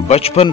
55,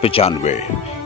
95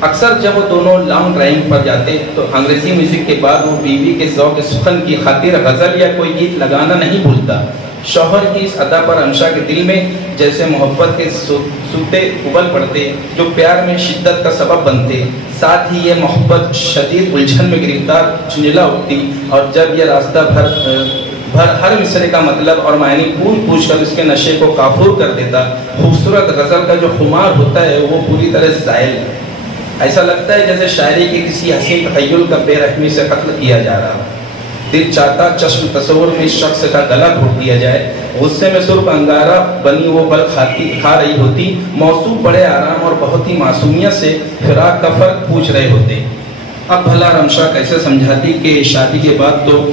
اکثر جب وہ دونوں لانگ ڈرائیونگ پر جاتے تو انگریزی میوزک کے بعد وہ بیوی کے ذوق سخن کی خاطر غزل یا کوئی گیت لگانا نہیں بھولتا۔ شوہر کی اس ادا پر ہمشا کے دل میں جیسے محبت کے سوتے ابل پڑتے جو پیار میں شدت کا سبب بنتے، ساتھ ہی یہ محبت شدید الجھن میں گرفتار جھنجلا اٹھتی، اور جب یہ راستہ بھر ہر مصرے کا مطلب اور معنی پوچھ کر اس کے نشے کو کافور کر دیتا، خوبصورت غزل کا جو خمار ہوتا ہے وہ پوری طرح زائل ہے۔ ایسا لگتا ہے جیسے شاعری کے کسی حسین تخیل کا بے رحمی سے قتل کیا جا رہا۔ دل چاہتا چشم تصور میں اس شخص کا گلا گھونٹ دیا جائے، غصے میں سرخ انگارہ بنی وہ بل کھا رہی ہوتی، موصوف بڑے آرام اور بہت ہی معصومیت سے فراق کا فرق پوچھ رہے ہوتے۔ اب بھلا رمشا کیسے سمجھاتی کہ شادی کے بعد تو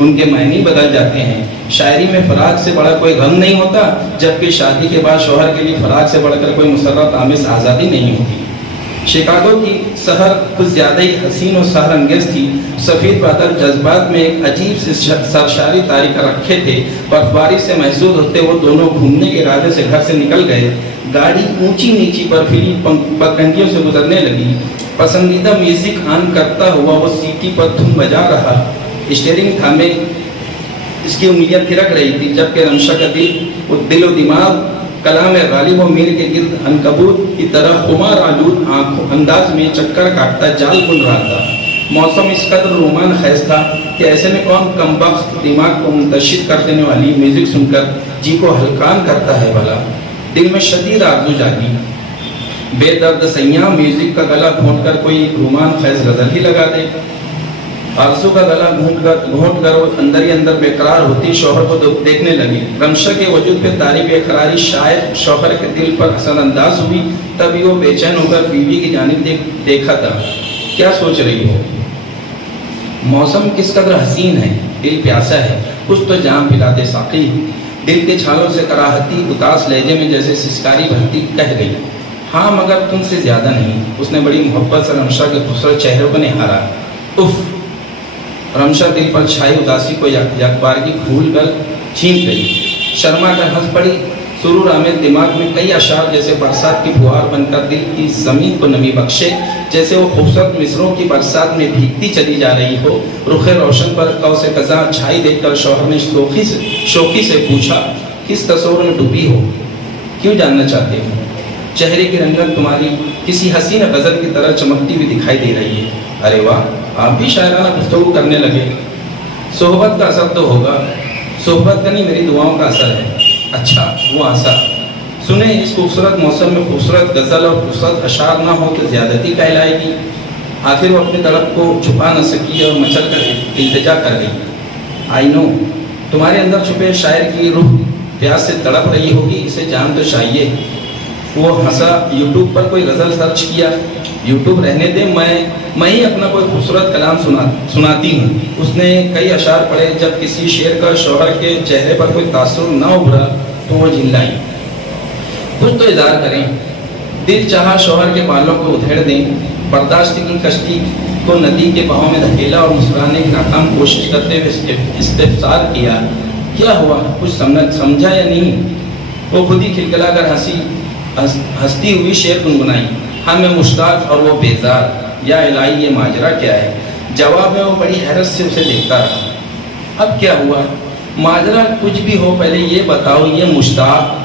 ان کے معنی بدل جاتے ہیں، شاعری میں فراق سے بڑا کوئی غم نہیں ہوتا، جبکہ شادی کے بعد شوہر کے لیے فراق سے بڑھ کر کوئی مسرت آمیز آزادی نہیں ہوتی۔ شکاگو کی سحر کچھ زیادہ ہی حسین و سحر انگیز تھی۔ سفید بادل جذبات میں ایک عجیب سی سرشاری طاری کر رکھے تھے۔ برفباری سے محسوس ہوتے وہ دونوں گھومنے کے ارادے سے گھر سے نکل گئے۔ گاڑی اونچی نیچی برفیلی پگڈنڈیوں سے گزرنے لگی۔ پسندیدہ میوزک آن کرتا ہوا وہ سیٹی پر دھن بجا رہا، اسٹیئرنگ تھامے اس کی انگلیاں تھرک رہی تھی، جبکہ رمشا کا دل و دماغ کلام غالب و میر کے گرد عنکبوت کی طرح خمار آلود انداز میں چکر کاٹتا جال بن رہا تھا۔ موسم اس قدر رومان خیز تھا کہ ایسے میں کون کمبخت دماغ کو منتشر کر دینے والی میوزک سن کر جی کو ہلکان کرتا ہے بھلا۔ دل میں شدید آرزو جاگی، بے درد سیاں میوزک کا گلا گھونٹ کر کوئی رومان خیز غزل ہی لگا دے۔ آرزو کا گلا گھونٹ کر وہ اندر ہی اندر بے قرار ہوتی شوہر کو دیکھنے لگی۔ رمشا کے وجود پہ طاری بے قراری شاید شوہر کے دل پر اثر انداز ہوئی، تبھی وہ بے چین ہو کر بیوی کی جانب دیکھا تھا۔ کیا سوچ رہی ہو؟ موسم کس قدر حسین ہے، دل پیاسا ہے، کچھ تو جام پلا دے ساقی۔ دل کے چھالوں سے کراہتی اداس لہجے میں جیسے سسکاری بھرتی کہہ گئی۔ ہاں مگر تم سے زیادہ نہیں۔ اس نے بڑی محبت سے رمشا کے خوبصورت چہرے کو نہارا۔ اف! رمشا دل پر چھائی اداسی کو یکبارگی کھول کر چھینک گئی، شرما کر ہنس پڑی۔ سرور آمیز دماغ میں کئی اشعار جیسے برسات کی فوار بن کر دل کی زمین کو نمی بخشے، جیسے وہ خوبصورت مصروں کی برسات میں بھیگتی چلی جا رہی ہو۔ رخ روشن پر قوس قزح چھائی دیکھ کر شوہر نے شوقی سے پوچھا، کس تصور میں ڈوبی ہو؟ کیوں جاننا چاہتے ہو؟ چہرے کی رنگت تمہاری کسی حسین غزل کی طرح چمکتی ہوئی دکھائی دے رہی ہے۔ ارے واہ، آپ بھی شاعرانہ گفتگو کرنے لگے۔ صحبت کا اثر تو ہوگا۔ صحبت کا نہیں، میری دعاؤں کا اثر ہے۔ اچھا وہ اثر سنیں، اس خوبصورت موسم میں خوبصورت غزل اور خوبصورت اشعار نہ ہو تو زیادتی کہلائے گی۔ آخر وہ اپنی طرف کو چھپا نہ سکی اور مچل کر التجا کر گئی۔ آئی نو، تمہارے اندر چھپے شاعر کی روح پیاس سے تڑپ رہی ہوگی، اسے جان تو چاہیے۔ وہ ہنسا۔ یوٹیوب پر کوئی غزل سرچ کیا؟ یوٹیوب رہنے دے، میں ہی اپنا کوئی خوبصورت کلام سناتی ہوں۔ اس نے کئی اشعار پڑھے۔ جب کسی شعر کا شوہر کے چہرے پر کوئی تاثر نہ ابھرا تو وہ جھلائی۔ کچھ تو اظہار کریں۔ دل چاہا شوہر کے بالوں کو ادھیڑ دیں۔ برداشت کی کشتی کو ندی کے بہاؤ میں دھکیلا اور مسکرانے کی ناکام کوشش کرتے ہوئے استفسار کیا، کیا ہوا؟ کچھ سمجھا یا نہیں؟ وہ خود ہی کھلکھلا کر ہنستی ہوئی شعر گنگنائی، ہاں میں مشتاق اور وہ بیزار، یا الہی یہ ماجرا کیا ہے؟ جواب میں وہ بڑی حیرت سے اسے دیکھتا رہا۔ اب کیا ہوا؟ ماجرا کچھ بھی ہو، پہلے یہ بتاؤ، یہ مشتاق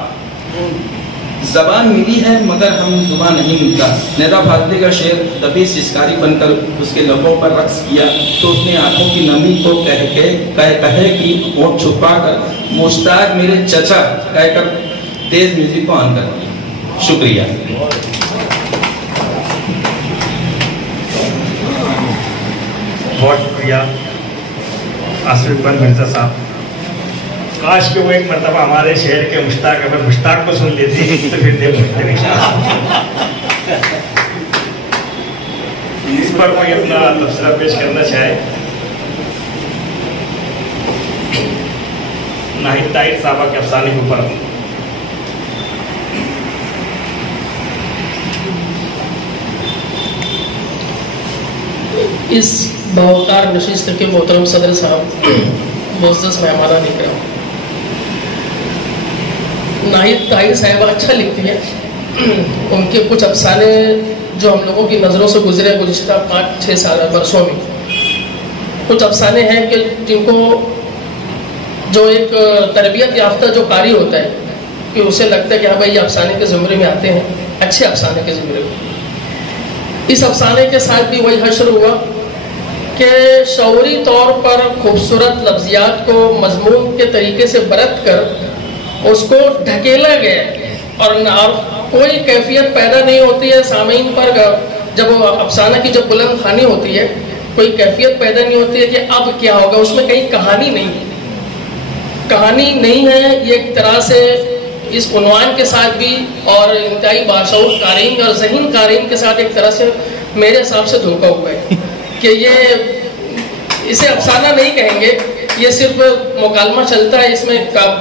زبان ملی ہے مگر ہم زبان نہیں ملتا۔ ندا فاضلی کا شعر دبی سسکاری بن کر اس کے لبوں پر رقص کیا تو اس نے آنکھوں کی نمی کو کہے کی ہونٹ چھپا کر مشتاق میرے چچا کہہ کر تیز میوزک کو آن کر دیا۔ شکریہ۔ بہت شکریہ آصف اقبال مرزا صاحب۔ کاش کہ وہ ایک مرتبہ ہمارے شہر کے مشتاق اگر مشتاق کو سن لیتی تو پھر دے پہنچتے نہیں۔ اس پر کوئی اپنا تبصرہ پیش کرنا چاہے؟ ناہید طاہر صاحبہ کے افسانے کے اوپر۔ اس باوقار نشست کے محترم صدر صاحب، معزز مہمانان اکرام، ناہید طاہر صاحبہ اچھا لکھتی ہیں، ان کے کچھ افسانے جو ہم لوگوں کی نظروں سے گزرے گزشتہ 5-6 برسوں میں. کچھ افسانے ہیں کہ جن کو جو ایک تربیت یافتہ جو قاری ہوتا ہے کہ اسے لگتا ہے کہ ہاں بھائی یہ افسانے کے زمرے میں آتے ہیں، اچھے افسانے کے زمرے میں. اس افسانے کے ساتھ بھی وہی حشر ہوا کہ شعوری طور پر خوبصورت لفظیات کو مضمون کے طریقے سے برت کر اس کو ڈھکیلا گیا اور کوئی کیفیت پیدا نہیں ہوتی ہے سامعین پر. جب افسانہ کی جب بلند خوانی ہوتی ہے کوئی کیفیت پیدا نہیں ہوتی ہے کہ اب کیا ہوگا. اس میں کہیں کہانی نہیں ہے. یہ ایک طرح سے اس عنوان کے ساتھ بھی اور انتہائی باشعور قارئین اور ذہین قارئین کے ساتھ ایک طرح سے میرے حساب سے دھوکا ہوا ہے کہ یہ اسے افسانہ نہیں کہیں گے. یہ صرف مکالمہ چلتا ہے، اس میں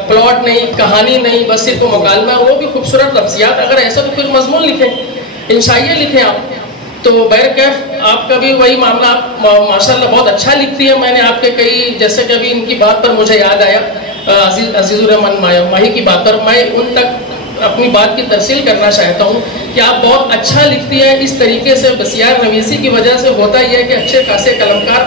پلاٹ نہیں، کہانی نہیں، بس صرف مکالمہ. وہ بھی خوبصورت لفظیات. اگر ایسا تو پھر مضمون لکھیں، انشائیہ لکھیں آپ. تو بہرکیف آپ کا بھی وہی معاملہ. آپ ماشاءاللہ بہت اچھا لکھتی ہے. میں نے آپ کے کئی، جیسے کہ ابھی ان کی بات پر مجھے یاد آیا عزیز الرحمان ماہی کی بات پر، میں ان تک اپنی بات کی ترسیل کرنا چاہتا ہوں کہ آپ بہت اچھا لکھتی ہیں. اس طریقے سے بسیار نویسی کی وجہ سے ہوتا یہ ہے کہ اچھے خاصے قلمکار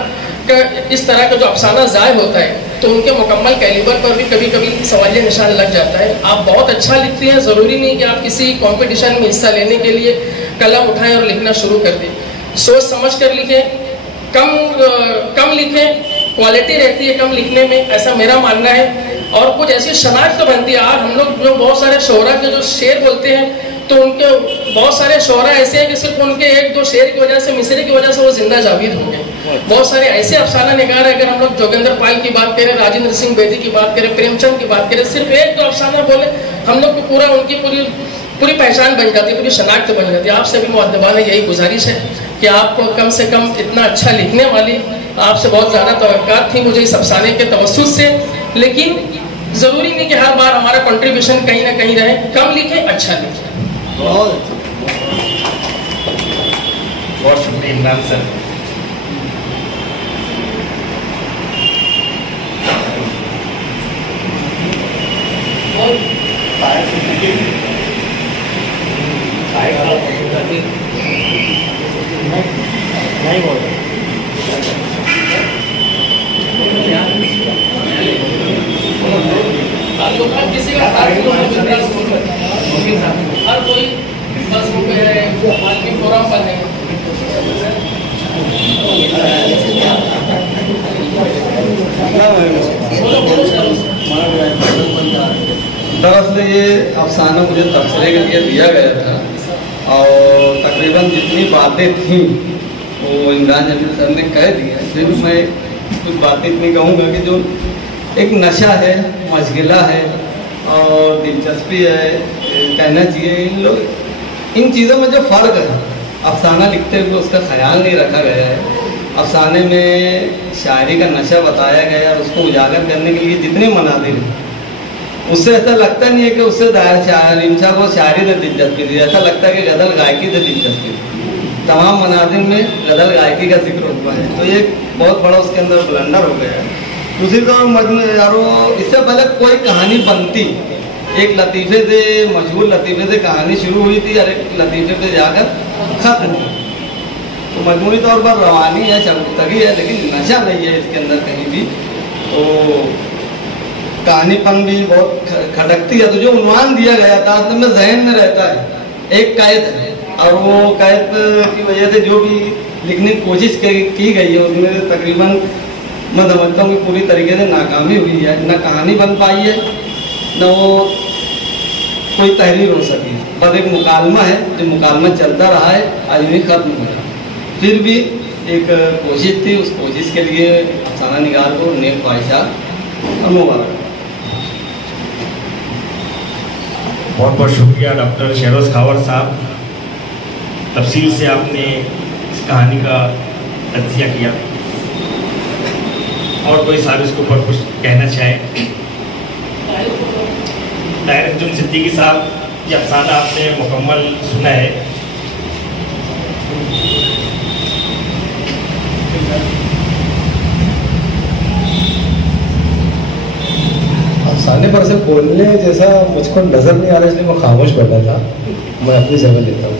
کا اس طرح کا جو افسانہ ظاہر ہوتا ہے تو ان کے مکمل کیلیبر پر بھی کبھی کبھی سوالیہ نشان لگ جاتا ہے. آپ بہت اچھا لکھتی ہیں. ضروری نہیں کہ آپ کسی کمپٹیشن میں حصہ لینے کے لیے قلم اٹھائیں اور لکھنا شروع کر دیں. سوچ سمجھ کر لکھیں، کم لکھیں. کوالٹی رہتی ہے کم لکھنے میں، ایسا میرا ماننا ہے. اور کچھ ایسی شناخت تو بنتی ہے. آج ہم لوگ جو بہت سارے شعراء کے جو شعر بولتے ہیں تو ان کے بہت سارے شعراء ایسے ہیں کہ صرف ان کے 1-2 شعر کی وجہ سے، مصرے کی وجہ سے وہ زندہ جاوید ہوں گے. بہت سارے ایسے افسانہ نگار ہیں. اگر ہم لوگ جوگیندر پال کی بات کریں، راجندر سنگھ بیدی کی بات کریں، پریم چند کی بات کریں، صرف 1-2 افسانہ بولے ہم لوگ کو پورا ان کی پوری پہچان بن جاتی ہے، پوری شناخت بن جاتی ہے. آپ سے بھی مؤدبانہ یہی گزارش ہے کہ آپ کو کم سے کم اتنا اچھا لکھنے والی، آپ سے بہت زیادہ توقعات تھی مجھے اس افسانے کے توسط سے. لیکن ضروری نہیں کہ ہر بار ہمارا کنٹریبیوشن کہیں نہ کہیں رہے. کم لکھیں، اچھا لکھیں. بہت شکریہ عمران سر. کسی کا ہر کوئی بس حال کی فورم پر ہے. دراصل یہ افسانہ مجھے تبصرے کے لیے دیا گیا تھا اور تقریباً جتنی باتیں تھیں وہ عمران جمیل سر نے کہہ دی ہے. پھر میں کچھ باتیں اتنی کہوں گا کہ جو ایک نشہ ہے، مشغلہ ہے اور دلچسپی ہے، کہنا چاہیے ان چیزوں میں جو فرق ہے. افسانہ لکھتے ہوئے اس کا خیال نہیں رکھا گیا ہے. افسانے میں شاعری کا نشہ بتایا گیا اور اس کو اجاگر کرنے کے لیے جتنے مناظر ہیں اس سے ایسا لگتا نہیں ہے کہ اس سے انسا کو شاعری سے دلچسپی تھی. ایسا لگتا ہے کہ غزل گائکی سے دلچسپی تھی. تمام مناظر میں غزل گائکی کا ذکر ہوا ہے تو یہ بہت بڑا اس کے اندر بلنڈر ہو گیا ہے. دوسری طرف یارو اس سے پہلے کوئی کہانی بنتی، ایک لطیفے سے، مشہور لطیفے سے کہانی شروع ہوئی تھی اور ایک لطیفے پہ جا کر ختم ہوئی. تو مجموعی طور پر روانی ہے، چمکتگی ہے، لیکن نشہ نہیں ہے اس کے اندر کہیں بھی. تو کہانی پن بھی بہت کھٹکتی ہے. تو جو عنوان دیا گیا تھا اصل میں ذہن میں رہتا ہے. ایک قید ہے اور وہ قید کی وجہ سے جو بھی لکھنے کی کوشش کی گئی ہے اس میں تقریباً میں سمجھتا ہوں کہ پوری طریقے سے ناکامی ہوئی ہے. نہ کہانی بن پائی ہے، نہ وہ کوئی تحریر ہو سکی. بس ایک مکالمہ ہے جو مکالمہ چلتا رہا ہے، آج نہیں ختم ہوا. پھر بھی ایک کوشش تھی، اس کوشش کے لیے افسانہ نگار کو نیک خواہشات اور مبارک. بہت بہت شکریہ ڈاکٹر شہروز خاور صاحب. تفصیل سے آپ نے اس کہانی کا تجزیہ کیا. اور کوئی صاحب اس کے اوپر کچھ کہنا چاہیں؟ طاہر انجم صدیقی صاحب، یہ افسانہ آپ نے مکمل سنا ہے. افسانے پر سے بولنے جیسا مجھ کو نظر نہیں آ رہا، اس لیے میں خاموش بیٹھا تھا. میں اپنی جگہ لیتا ہوں.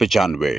95